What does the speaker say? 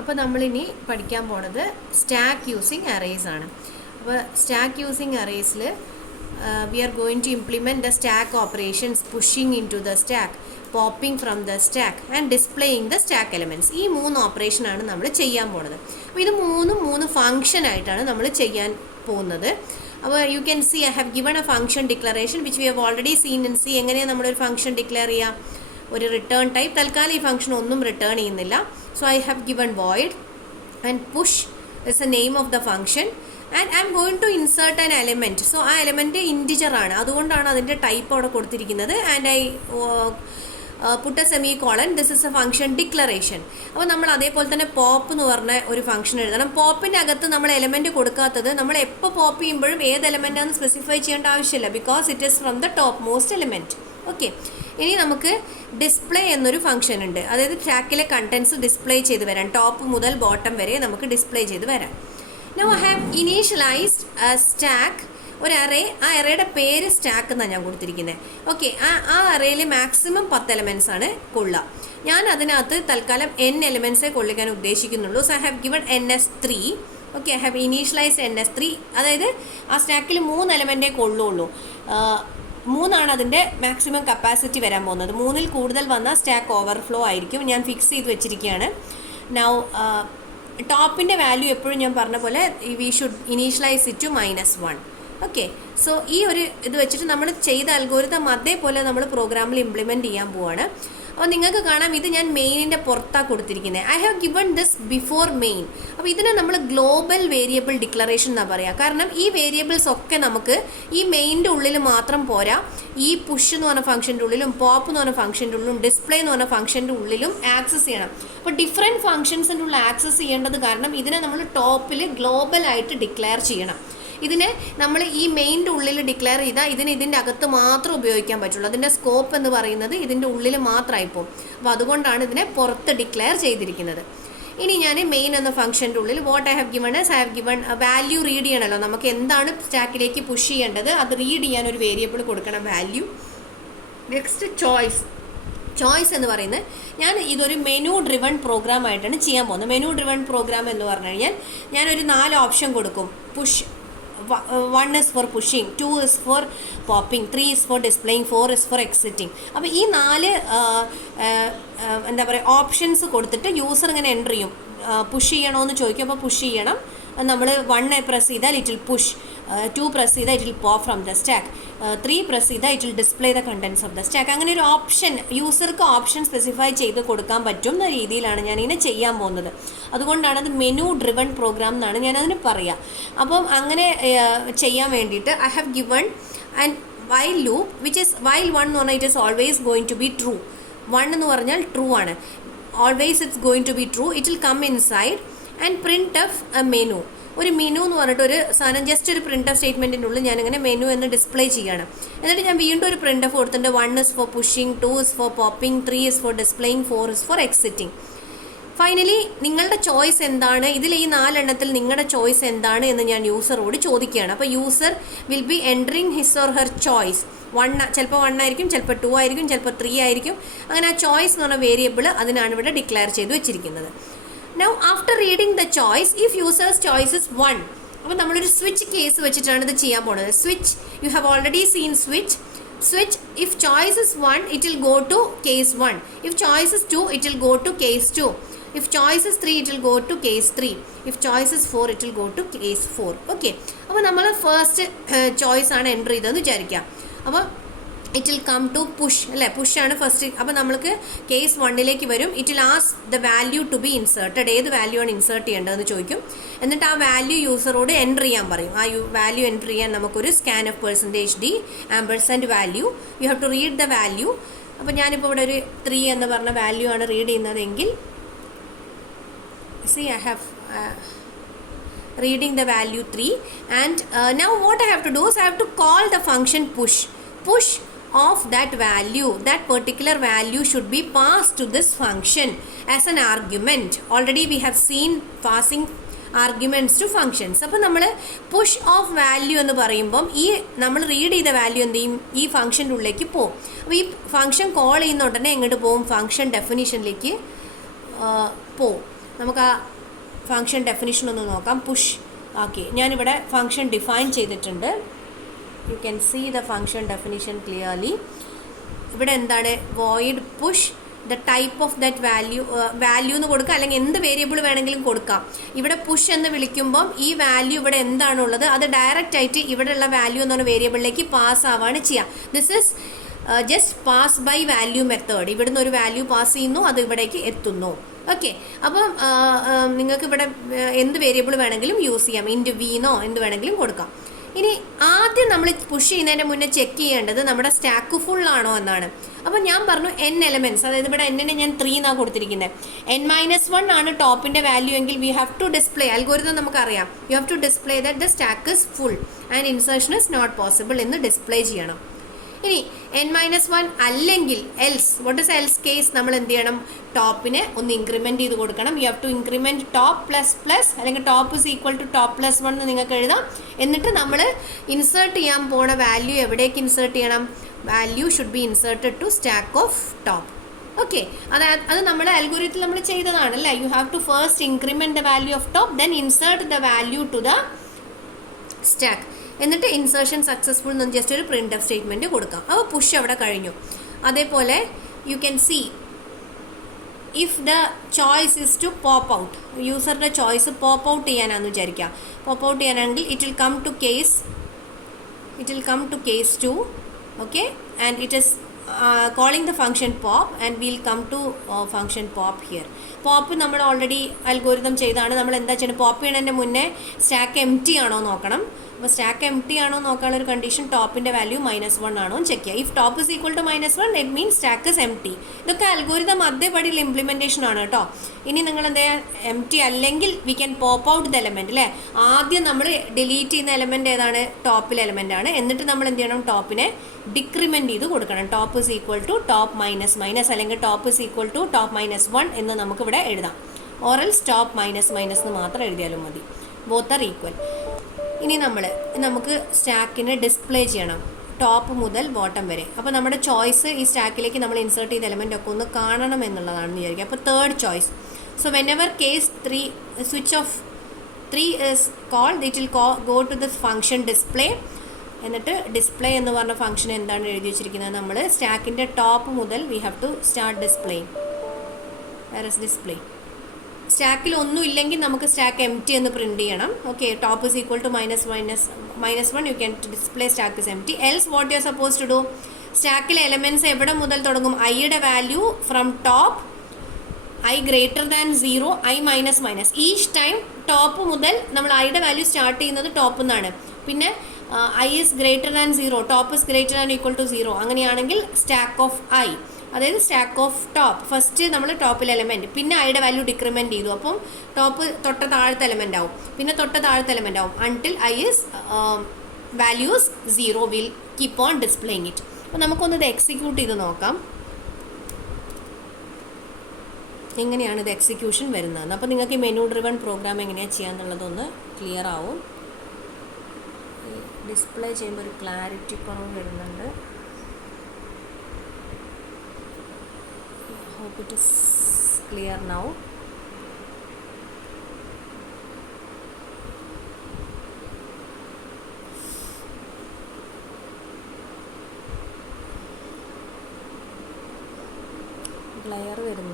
അപ്പോൾ നമ്മളിനി പഠിക്കാൻ പോണത് സ്റ്റാക്ക് യൂസിങ് അറേസ് ആണ്. അപ്പോൾ സ്റ്റാക്ക് യൂസിങ് അറേസിൽ we are going to implement the stack operations, pushing into the stack, popping from the stack and displaying the stack elements. ഈ 3 operation ആണ് നമ്മൾ ചെയ്യാൻ പോകുന്നത്. അപ്പോൾ ഇത് മൂന്ന് ഫംഗ്ഷൻ ആയിട്ടാണ് നമ്മൾ ചെയ്യാൻ പോകുന്നത്. അപ്പോൾ you can see I have given A function declaration which we have already scene in C. എങ്ങനെയാണ് നമ്മളൊരു ഫംഗ്ഷൻ ഡിക്ലെയർ ചെയ്യുക? ഒരു റിട്ടേൺ ടൈപ്പ്. തൽക്കാലം ഈ ഫംഗ്ഷൻ ഒന്നും റിട്ടേൺ ചെയ്യുന്നില്ല. So I have given void and push is the name of the function and I am going to insert an element. So ആ element integer ആണ്, അതുകൊണ്ടാണ് അതിൻ്റെ ടൈപ്പ് അവിടെ കൊടുത്തിരിക്കുന്നത്. And I put a semicolon, this is A function declaration. അപ്പോൾ നമ്മൾ അതേപോലെ തന്നെ പോപ്പ് എന്ന് പറഞ്ഞ ഒരു ഫംഗ്ഷൻ എഴുതണം. പോപ്പിൻ്റെ അകത്ത് നമ്മൾ എലമെൻറ്റ് കൊടുക്കാത്തത് നമ്മൾ എപ്പോൾ പോപ്പ് ചെയ്യുമ്പോഴും ഏത് എലമെൻറ്റാണെന്ന് സ്പെസിഫൈ ചെയ്യേണ്ട ആവശ്യമില്ല, because it is from the top most element. Okay, ഇനി നമുക്ക് ഡിസ്പ്ലേ എന്നൊരു ഫംഗ്ഷൻ ഉണ്ട്. അതായത് സ്റ്റാക്കിലെ കണ്ടൻസ് ഡിസ്പ്ലേ ചെയ്ത് വരാൻ, ടോപ്പ് മുതൽ ബോട്ടം വരെ നമുക്ക് ഡിസ്പ്ലേ ചെയ്ത് വരാം. Now I have initialized a stack, ഒരു അറേ. ആ അറേയുടെ പേര് സ്റ്റാക്ക് എന്നാണ് ഞാൻ കൊടുത്തിരിക്കുന്നത്. ഓക്കെ, ആ അറേയിൽ മാക്സിമം 10 എലമെൻറ്റ്സ് ആണ് കൊള്ളുക. ഞാൻ അതിനകത്ത് തൽക്കാലം n എലമെൻറ്റ്സേ കൊള്ളിക്കാൻ ഉദ്ദേശിക്കുന്നുള്ളൂ. So I have given ns3. Okay, I have initialized ns3. അതായത് ആ സ്റ്റാക്കിൽ 3 എലമെൻറ്റേ കൊള്ളുള്ളൂ. 3 അതിൻ്റെ മാക്സിമം കപ്പാസിറ്റി വരാൻ പോകുന്നത്. 3ൽ കൂടുതൽ വന്നാൽ സ്റ്റാക്ക് ഓവർഫ്ലോ ആയിരിക്കും. ഞാൻ ഫിക്സ് ചെയ്ത് വെച്ചിരിക്കുകയാണ്. നൗ ടോപ്പിൻ്റെ വാല്യൂ എപ്പോഴും ഞാൻ പറഞ്ഞ പോലെ we should initialize it to -1. Okay, so ഈ ഒരു ഇത് വെച്ചിട്ട് നമ്മൾ ചെയ്ത അൽഗോരിതം അതേപോലെ നമ്മൾ പ്രോഗ്രാമിൽ ഇംപ്ലിമെൻറ്റ് ചെയ്യാൻ പോവാണ്. അപ്പോൾ നിങ്ങൾക്ക് കാണാം, ഇത് ഞാൻ മെയിനിൻ്റെ പുറത്താണ് കൊടുത്തിരിക്കുന്നത്. I have given this before main. അപ്പോൾ ഇതിനെ നമ്മൾ ഗ്ലോബൽ വേരിയബിൾ ഡിക്ലറേഷൻ എന്നാണ് പറയുക. കാരണം ഈ വേരിയബിൾസ് ഒക്കെ നമുക്ക് ഈ മെയിൻ്റെ ഉള്ളിൽ മാത്രം പോരാ, ഈ പുഷ് എന്ന് പറഞ്ഞ ഫംഗ്ഷൻ്റെ ഉള്ളിലും പോപ്പ് എന്ന് പറഞ്ഞ ഫംഗ്ഷൻ്റെ ഉള്ളിലും ഡിസ്പ്ലേ എന്ന് പറഞ്ഞ ഫംഗ്ഷൻ്റെ ഉള്ളിലും ആക്സസ് ചെയ്യണം. അപ്പോൾ ഡിഫറെൻറ്റ് ഫംഗ്ഷൻസിൻ്റെ ഉള്ളിൽ ആക്സസ് ചെയ്യേണ്ടത് കാരണം ഇതിനെ നമ്മൾ ടോപ്പിൽ ഗ്ലോബലായിട്ട് ഡിക്ലെയർ ചെയ്യണം. ഇതിനെ നമ്മൾ ഈ മെയിൻ്റെ ഉള്ളിൽ ഡിക്ലെയർ ചെയ്താൽ ഇതിൻ്റെ അകത്ത് മാത്രം ഉപയോഗിക്കാൻ പറ്റുള്ളൂ. അതിൻ്റെ സ്കോപ്പ് എന്ന് പറയുന്നത് ഇതിൻ്റെ ഉള്ളിൽ മാത്രമായി പോകും. അപ്പോൾ അതുകൊണ്ടാണ് ഇതിനെ പുറത്ത് ഡിക്ലെയർ ചെയ്തിരിക്കുന്നത്. ഇനി ഞാൻ മെയിൻ എന്ന ഫംഗ്ഷൻ്റെ ഉള്ളിൽ what I have given I have given value read ചെയ്യണമല്ലോ. നമുക്ക് എന്താണ് സ്റ്റാക്കിലേക്ക് പുഷ് ചെയ്യേണ്ടത് അത് റീഡ് ചെയ്യാൻ ഒരു വേരിയബിൾ കൊടുക്കണം, വാല്യൂ. നെക്സ്റ്റ് ചോയ്സ് എന്ന് പറയുന്നത്, ഞാൻ ഇതൊരു മെനു ഡ്രിവൺ പ്രോഗ്രാം ആയിട്ടാണ് ചെയ്യാൻ പോകുന്നത്. മെനു ഡ്രിവൺ പ്രോഗ്രാം എന്ന് പറഞ്ഞു കഴിഞ്ഞാൽ ഞാനൊരു 4 ഓപ്ഷൻ കൊടുക്കും. Push 1 is for pushing, 2 is for popping, 3 is for displaying, 4 is for exiting. അപ്പോൾ ഈ 4 എന്താ പറയുക ഓപ്ഷൻസ് കൊടുത്തിട്ട് യൂസർ ഇങ്ങനെ എൻ്റർ ചെയ്യും. പുഷ് ചെയ്യണമെന്ന് ചോദിക്കും, അപ്പോൾ പുഷ് ചെയ്യണം. നമ്മൾ 1 പ്രസ് ചെയ്താൽ ഇറ്റ് വിൽ പുഷ്, 2 പ്രസ് ചെയ്താൽ it will pop from the stack, 3 press ചെയ്താൽ it will display the contents of the stack. അങ്ങനെ ഒരു ഓപ്ഷൻ യൂസർക്ക് ഓപ്ഷൻ സ്പെസിഫൈ ചെയ്ത് കൊടുക്കാൻ പറ്റുന്ന രീതിയിലാണ് ഞാനിങ്ങനെ ചെയ്യാൻ പോകുന്നത്. അതുകൊണ്ടാണ് അത് മെനു ഡ്രിവൺ പ്രോഗ്രാം എന്നാണ് ഞാനതിന് പറയുക. അപ്പം അങ്ങനെ ചെയ്യാൻ വേണ്ടിയിട്ട് I have given and while loop which is while 1 എന്ന് പറഞ്ഞാൽ it is always going to be true. 1 എന്ന് പറഞ്ഞാൽ ട്രൂ ആണ്, always it's going to be true. It will come inside and print of a menu. ഒരു menu എന്ന് പറഞ്ഞിട്ട് ഒരു സാധനം, ജസ്റ്റ് ഒരു പ്രിൻ്റ് ഓഫ് സ്റ്റേറ്റ്മെൻറ്റിൻ്റെ ഉള്ളിൽ ഞാനിങ്ങനെ മെനു എന്ന് ഡിസ്പ്ലേ ചെയ്യണം. എന്നിട്ട് ഞാൻ വീണ്ടും ഒരു പ്രിൻ്റ് ഓഫ് കൊടുത്തിട്ടുണ്ട്. 1 is for pushing, 2 is for popping, 3 is for displaying, 4 is for exiting. Finally നിങ്ങളുടെ ചോയ്സ് എന്താണ്, ഇതിൽ ഈ 4 എണ്ണത്തിൽ നിങ്ങളുടെ ചോയ്സ് എന്താണ് എന്ന് ഞാൻ യൂസറോട് ചോദിക്കുകയാണ്. അപ്പോൾ user will be entering his or her choice. 1 ചിലപ്പോൾ 1 ആയിരിക്കും, ചിലപ്പോൾ 2 ആയിരിക്കും, ചിലപ്പോൾ 3 ആയിരിക്കും. അങ്ങനെ ആ ചോയ്സ് എന്ന് പറഞ്ഞ വേരിയബിൾ അതിനാണ് ഇവിടെ ഡിക്ലെയർ ചെയ്ത് വെച്ചിരിക്കുന്നത്. Now after reading the choice, if user's choice is 1, അപ്പോൾ നമ്മളൊരു സ്വിച്ച് കേസ് വെച്ചിട്ടാണ് ഇത് ചെയ്യാൻ പോകുന്നത്. Switch, you have already scene switch. if choice is 1 it will go to case 1, if choice is 2 it will go to case 2, if choice is 3 it will go to case 3, if choice is 4 it will go to case 4. Okay, അപ്പോൾ നമ്മൾ first choice ആണ് enter ചെയ്തതെന്ന് വിചാരിക്കാം. അപ്പോൾ it will come to push അല്ലേ, പുഷാണ് first. അപ്പോൾ നമ്മൾക്ക് കേസ് 1ലേക്ക് വരും. It will ask the value to be inserted, ഏത് വാല്യൂ ആണ് ഇൻസേർട്ട് ചെയ്യേണ്ടതെന്ന് ചോദിക്കും. എന്നിട്ട് ആ വാല്യൂ യൂസറോട് എൻ്റർ ചെയ്യാൻ പറയും. ആ വാല്യൂ എൻ്റർ ചെയ്യാൻ നമുക്കൊരു scan of %d ampersand value, you have to read the value. അപ്പോൾ ഞാനിപ്പോൾ ഇവിടെ ഒരു 3 എന്ന് പറഞ്ഞ വാല്യൂ ആണ് റീഡ് ചെയ്യുന്നതെങ്കിൽ see I have reading the value 3 and now what I have to do is I have to call the function push of that value. That particular value should be passed to this function as an argument. Already we have seen passing arguments to functions. അപ്പോൾ നമ്മൾ push of value എന്ന് പറയുമ്പം ഈ നമ്മൾ read ചെയ്ത value എന്ത് ചെയ്യും, ഈ ഫംഗ്ഷൻ്റെ ഉള്ളിലേക്ക് പോകും. അപ്പോൾ ഈ ഫംഗ്ഷൻ കോൾ ചെയ്യുന്ന ഉടനെ എങ്ങോട്ട് പോകും, ഫംഗ്ഷൻ ഡെഫിനിഷനിലേക്ക് പോവും. നമുക്ക് ആ ഫംഗ്ഷൻ ഡെഫിനിഷൻ ഒന്ന് നോക്കാം. പുഷ് ആക്കി ഞാനിവിടെ ഫംഗ്ഷൻ ഡിഫൈൻ ചെയ്തിട്ടുണ്ട്. You can see the function definition clearly. ഇവിടെ എന്താണ്? Void push the type of that value എന്ന് കൊടുക്കുക, അല്ലെങ്കിൽ എന്ത് വേരിയബിൾ വേണമെങ്കിലും കൊടുക്കാം. ഇവിടെ പുഷ് എന്ന് വിളിക്കുമ്പം ഈ വാല്യൂ ഇവിടെ എന്താണുള്ളത് അത് ഡയറക്റ്റ് ആയിട്ട് ഇവിടെയുള്ള വാല്യൂ എന്ന് പറഞ്ഞ വേരിയബിളിലേക്ക് പാസ് ആവാണ് ചെയ്യുക. This is just pass by value method. ഇവിടുന്ന് ഒരു വാല്യൂ പാസ് ചെയ്യുന്നു, അത് ഇവിടേക്ക് എത്തുന്നു. ഓക്കെ, അപ്പം നിങ്ങൾക്ക് ഇവിടെ എന്ത് വേരിയബിൾ വേണമെങ്കിലും യൂസ് ചെയ്യാം. ഇൻറ്റു വിന്നോ എന്ത് വേണമെങ്കിലും കൊടുക്കാം. ഇനി ആദ്യം നമ്മൾ പുഷ് ചെയ്യുന്നതിൻ്റെ മുന്നേ ചെക്ക് ചെയ്യേണ്ടത് നമ്മുടെ സ്റ്റാക്ക് ഫുൾ ആണോ എന്നാണ്. അപ്പോൾ ഞാൻ പറഞ്ഞു n എലമെൻറ്റ്സ്, അതായത് ഇവിടെ എന്നിനെ ഞാൻ 3 എന്നാണ് കൊടുത്തിരിക്കുന്നത്. n-1 ആണ് ടോപ്പിൻ്റെ വാല്യൂ എങ്കിൽ we have to display, algorithm നമുക്കറിയാം, you have to display that the stack is full and insertion is not possible എന്ന് ഡിസ്പ്ലേ ചെയ്യണം. ഇനി n-1 അല്ലെങ്കിൽ else, what is else case? നമ്മൾ എന്ത് ചെയ്യണം? ടോപ്പിനെ ഒന്ന് ഇൻക്രിമെൻറ്റ് ചെയ്ത് കൊടുക്കണം. You have to increment top plus plus, അല്ലെങ്കിൽ top is equal to top plus 1 എന്ന് നിങ്ങൾക്ക് എഴുതാം. എന്നിട്ട് നമ്മൾ ഇൻസേർട്ട് ചെയ്യാൻ പോണ വാല്യൂ എവിടേക്ക് ഇൻസേർട്ട് ചെയ്യണം? Value should be inserted to stack of top. Okay, അത് നമ്മുടെ അൽഗോരിതത്തിൽ നമ്മൾ ചെയ്തതാണ് അല്ലേ. You have to first increment the value of top, then insert the value to the stack. എന്നിട്ട് ഇൻസേർഷൻ സക്സസ്ഫുൾ എന്ന് ജസ്റ്റ് ഒരു പ്രിൻ്റ് ഓഫ് സ്റ്റേറ്റ്മെൻറ്റ് കൊടുക്കാം. അപ്പോൾ പുഷ് അവിടെ കഴിഞ്ഞു. അതേപോലെ you can see if the choice is to pop out, യൂസറുടെ choice pop out ചെയ്യാനാണെന്ന് വിചാരിക്കുക. പോപ്പ് ഔട്ട് ചെയ്യാനാണെങ്കിൽ it will come to case 2. okay, and it is calling the function pop, and we'll come to function pop here. pop നമ്മൾ already algorithm ചെയ്താണ്. നമ്മൾ എന്താ ചെയ്യുന്നത്? Pop ചെയ്യണതിൻ്റെ മുന്നേ സ്റ്റാക്ക് എംപ്റ്റി ആണോ നോക്കണം. അപ്പോൾ സ്റ്റാക്ക് എംപ്റ്റി ആണോ നോക്കാനുള്ള ഒരു കണ്ടീഷൻ ടോപ്പിൻ്റെ വാല്യൂ -1 ആണോ എന്ന് ചെക്ക് ചെയ്യുക. If top is equal to -1 it means stack is empty. ഇതൊക്കെ അൽഗോരിതം അതേപടിയുള്ള ഇംപ്ലിമെൻറ്റേഷൻ ആണ് കേട്ടോ. ഇനി നിങ്ങൾ എന്താ എംപ്റ്റി അല്ലെങ്കിൽ we can pop out the element അല്ലേ. ആദ്യം നമ്മൾ ഡിലീറ്റ് ചെയ്യുന്ന എലമെൻറ്റ് ഏതാണ്? ടോപ്പിലെ എലമെൻ്റ് ആണ്. എന്നിട്ട് നമ്മൾ എന്ത് ചെയ്യണം? ടോപ്പിനെ ഡിക്രിമെൻറ്റ് ചെയ്ത് കൊടുക്കണം. Top is equal to top -, അല്ലെങ്കിൽ top is equal to top -1 എന്ന് നമുക്കിവിടെ എഴുതാം. ഓറൽസ് ടോപ്പ് -, എന്ന് മാത്രം എഴുതിയാലും മതി. Both are equal. ഇനി നമുക്ക് സ്റ്റാക്കിനെ ഡിസ്പ്ലേ ചെയ്യണം ടോപ്പ് മുതൽ ബോട്ടം വരെ. അപ്പോൾ നമ്മുടെ ചോയ്സ് ഈ സ്റ്റാക്കിലേക്ക് നമ്മൾ ഇൻസേർട്ട് ചെയ്ത എലമെൻ്റ് ഒക്കെ ഒന്ന് കാണണം എന്നുള്ളതാണെന്ന് വിചാരിക്കുക. അപ്പോൾ third choice. So whenever case 3 switch off 3 is called, it will go to this function display. എന്നിട്ട് ഡിസ്പ്ലേ എന്ന് പറഞ്ഞ ഫംഗ്ഷൻ എന്താണ് എഴുതി വെച്ചിരിക്കുന്നത്? നമ്മൾ സ്റ്റാക്കിൻ്റെ ടോപ്പ് മുതൽ we have to start display. Where is display? സ്റ്റാക്കിൽ ഒന്നും ഇല്ലെങ്കിൽ നമുക്ക് സ്റ്റാക്ക് എംപ്റ്റി എന്ന് പ്രിൻറ്റ് ചെയ്യണം. Okay, top is equal to -1 you can display stack is empty. Else what you are suppose to do? സ്റ്റാക്കിലെ എലമെൻറ്റ്സ് എവിടെ മുതൽ തുടങ്ങും? ഐയുടെ value from top i greater than 0, i -, each time top മുതൽ നമ്മൾ ഐയുടെ വാല്യൂ സ്റ്റാർട്ട് ചെയ്യുന്നത് ടോപ്പിൽ നിന്നാണ്. പിന്നെ i is greater than 0, top is greater than equal to 0. അങ്ങനെയാണെങ്കിൽ സ്റ്റാക്ക് ഓഫ് i, അതായത് സ്റ്റാക്ക് ഓഫ് ടോപ്പ്. ഫസ്റ്റ് നമ്മൾ ടോപ്പിൽ എലമെൻറ്റ്, പിന്നെ ഐയുടെ വാല്യൂ ഡിക്രിമെൻറ്റ് ചെയ്തു. അപ്പം ടോപ്പ് തൊട്ട താഴത്തെ എലമെൻ്റ് ആവും, പിന്നെ തൊട്ട താഴത്തെ എലമെൻ്റ് ആവും. Until i is values 0 will keep on displaying it. അപ്പോൾ നമുക്കൊന്ന് ഇത് എക്സിക്യൂട്ട് ചെയ്ത് നോക്കാം എങ്ങനെയാണ് ഇത് എക്സിക്യൂഷൻ വരുന്നത്. അപ്പോൾ നിങ്ങൾക്ക് ഈ മെനു ഡ്രിവൺ പ്രോഗ്രാം എങ്ങനെയാണ് ചെയ്യാന്നുള്ളതൊന്ന് ക്ലിയർ ആവും. ഡിസ്പ്ലേ ചെയ്യുമ്പോൾ ഒരു ക്ലാരിറ്റി കുറവ് വരുന്നുണ്ട്. hope it is clear now. Glare വരുന്നു.